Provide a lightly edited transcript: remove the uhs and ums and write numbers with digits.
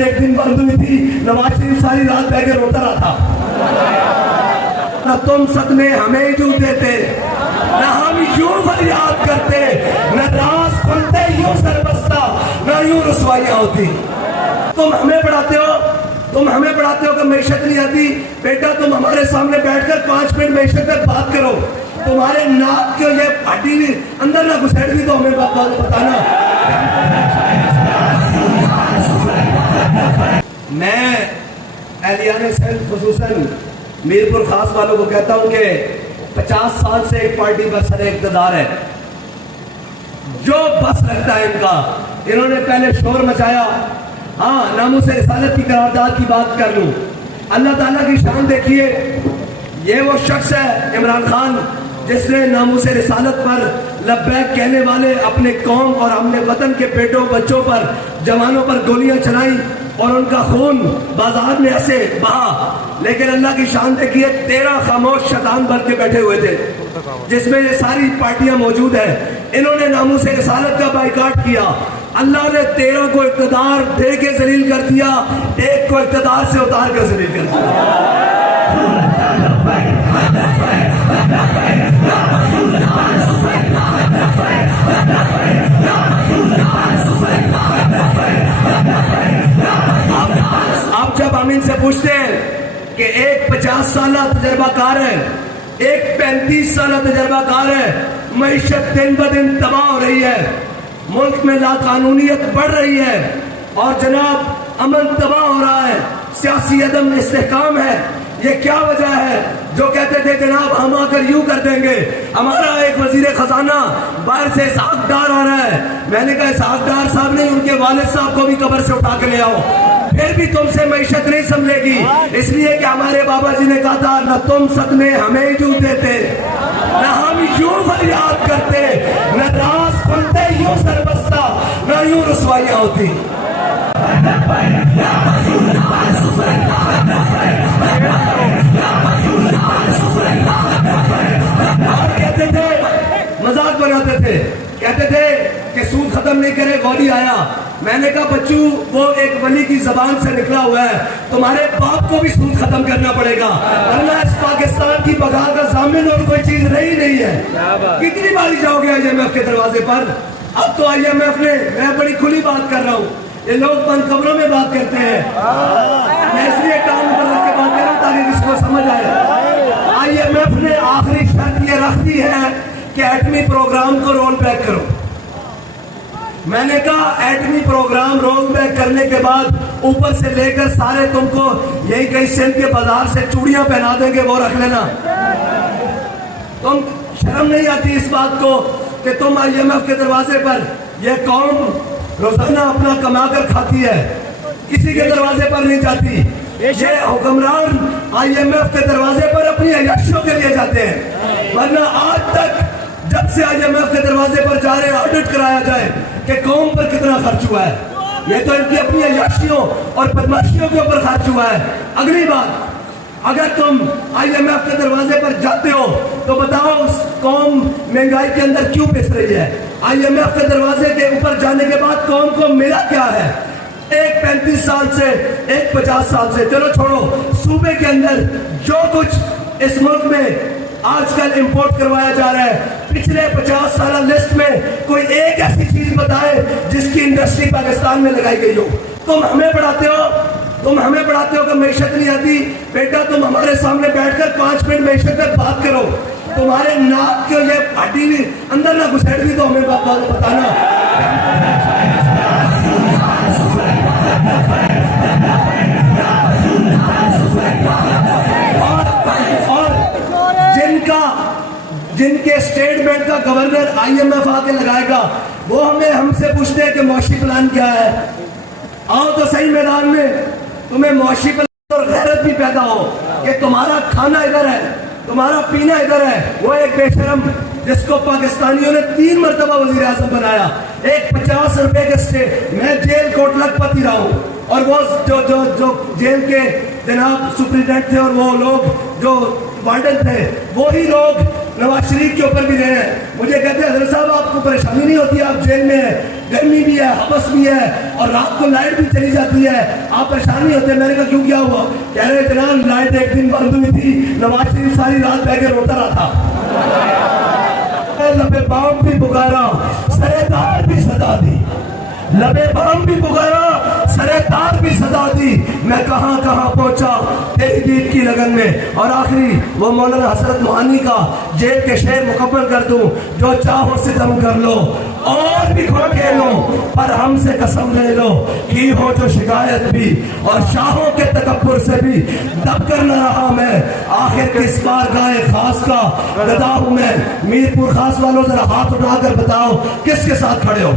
मैंने एक दिन बंद हुई थी, नवाज शरीफ सारी रात बैठ के रोता रहा था। न तुम सदमे हमें यूं देते, न हम यूं फरियाद करते, न राज खुलते यूं सरबस्ता, न यूं रुसवाइयां होती। तुम हमें पढ़ाते हो कि मैशत नहीं आती। बेटा तुम हमारे सामने बैठकर 5 मिनट मैशत पे बात करो। तुम्हारे नाक के ये फाटी भी अंदर ना घुसेड़ दी तो हमें बात बताना। मैं एहलियाने सिंध खुसूसन मीरपुर खास वालों को कहता हूं कि 50 साल से एक पार्टी पर सर इक़्तिदार है, जो बस रखता है इनका। इन्होंने पहले शोर मचाया, हाँ नामूस रिसालत की करारदाद की बात कर लूं। अल्लाह ताला की शान देखिए, ये वो शख्स है इमरान खान जिसने नामूस रिसालत पर लब्बैक कहने वाले अपने कौम और हमने वतन के बेटों बच्चों पर, जवानों पर गोलियां चलाई और उनका खून बाजार में ऐसे बहा। लेकिन अल्लाह की शान देखिए, 13 खामोश शैतान बन के बैठे हुए थे, जिसमें ये सारी पार्टियां मौजूद हैं। इन्होंने नामूस रिसालत का बाइकाट किया। अल्लाह ने 13 को इक़्तिदार दे के जलील कर दिया, एक को इक़्तिदार से उतार कर जलील कर दिया। अब जब हम इनसे पूछते हैं कि एक 50 साल तजर्बाकार है, एक 35 साल तजर्बाकार है, मईशत दिन ब दिन तबाह हो रही है, मुल्क में लाकानूनियत बढ़ रही है और जनाब अमन तबाह हो रहा है, सियासी अदम इस्तेहकाम है, ये क्या वजह है? जो कहते थे जनाब हम आकर यूं कर देंगे। हमारा एक वजीर खजाना बाहर से इसहाक डार आ रहा है, मैंने कहा इसहाक डार साहब नहीं, उनके वालिद साहब को भी कब्र से उठा के ले आओ, फिर भी तुमसे मैशत नहीं संभलेगी। इसलिए कि हमारे बाबा जी ने कहा था, न तुम सदमे हमें यूं देते, न हम यूं फरियाद करते, न राज खुलते यूं सरबस्ता, न यूं रुसवाइयां होती। कहते थे, मजाक बनाते थे, कहते थे कि सूद खत्म नहीं करे गौरी आया। मैंने कहा बच्चू वो एक वली की जबान से निकला हुआ है, तुम्हारे बाप को भी सूद खत्म करना पड़ेगा, वरना इस पाकिस्तान की बगा का जामिन और कोई चीज रही नहीं है। कितनी बारी जाओगे IMF के दरवाजे पर? अब तो IMF ने, मैं बड़ी खुली बात कर रहा हूँ, ये लोग बंद कमरों में बात करते हैं, मैं इसलिए टांग पर रख के बात कर रहा हूँ ताकि किसको समझ आए। IMF ने आखिरी शर्त ये रख दी है कि एटमी प्रोग्राम को रोल बैक करो। मैंने कहा एटमी प्रोग्राम रोल बैक करने के बाद ऊपर से लेकर सारे तुमको यही कहीं सिंध के बाजार से चूड़ियां पहना देंगे, वो रख लेना। तुम शर्म नहीं आती इस बात को कि तुम IMF के दरवाजे पर, यह कौम रोजाना अपना कमा कर खाती है, किसी के दरवाजे पर नहीं जाती। ये हुक्मरान IMF के दरवाजे पर अपनी अयाशियों के लिए जाते हैं, वरना आज तक जब से IMF के दरवाजे पर जा रहे ऑडिट कराया जाए कि कौम पर कितना खर्च हुआ है, ये तो इनकी अपनी अयाशियों और बदमाशियों के ऊपर खर्च हुआ है। अगली बात, अगर तुम IMF के दरवाजे पर जाते हो तो बताओ उस कौम महंगाई के अंदर क्यों पिस रही है? IMF के दरवाजे के ऊपर जाने के बाद कौम को मिला क्या है? एक 35 साल से, एक 50 साल से, चलो छोड़ो, सूबे के अंदर जो कुछ इस मुल्क में आजकल इंपोर्ट करवाया जा रहा है, पिछले 50 साल लिस्ट में कोई एक ऐसी चीज बताए जिसकी इंडस्ट्री पाकिस्तान में लगाई गई हो। तुम हमें पढ़ाते हो कि मैशत नहीं आती। बेटा तुम हमारे सामने बैठकर 5 मिनट मैशत पे बात करो। तुम्हारे नाक के ये फाटी भी अंदर ना घुसेड़ दी तो हमें बात बताना। जिनके स्टेट बैंक का गवर्नर IMF आके लगाएगा, वो हमसे पूछते हैं कि मुआशी प्लान क्या है। आओ तो सही मैदान में, तुम्हें मुआशी प्लान और गैरत भी पैदा हो कि तुम्हारा खाना इधर है, तुम्हारा पीना इधर है। वो एक बेशरम जिसको पाकिस्तानियों ने 3 मरतबा वजीर आजम बनाया, एक 50 रुपए के स्टे, मैं जेल कोट लखपति रहा हूँ, और वो जो जेल के जनाब सुप्रिटेंडेंट थे और वो लोग जो वार्डन थे, वही लोग नवाज शरीफ के ऊपर भी रहे हैं। मुझे कहते हैं हजरत साहब आपको परेशानी नहीं होती, आप जेल में हैं, गर्मी भी है, हबस भी है और रात को लाइट भी चली जाती है, आप परेशान नहीं होते? मैंने कहा क्यों, क्या हुआ? कह रहे जनाब लाइट एक दिन बंद हुई थी, नवाज शरीफ सारी रात बह के रोता रहा था। लबे बाम भी पुकारा, सरेदार भी सदा दी, लबे बाम भी पुकारा, सरेदार भी सदा दी, मैं कहां कहां पहुंचा तेरी दीद की लगन में। और आखिरी वो मौलाना हसरत मोहानी का जेल के शेर मुकम्मल कर दूं, जो चाहो सितम कर लो और भी खुद खेलो, पर हमसे कसम ले लो की हो जो शिकायत भी, और शाहों के तकब्बुर से भी दब कर न रहा मैं, आखिर किस बार गाए खास का गदा हूं मैं। मीरपुर खास वालों जरा हाथ उठाकर बताओ किसके साथ खड़े हो?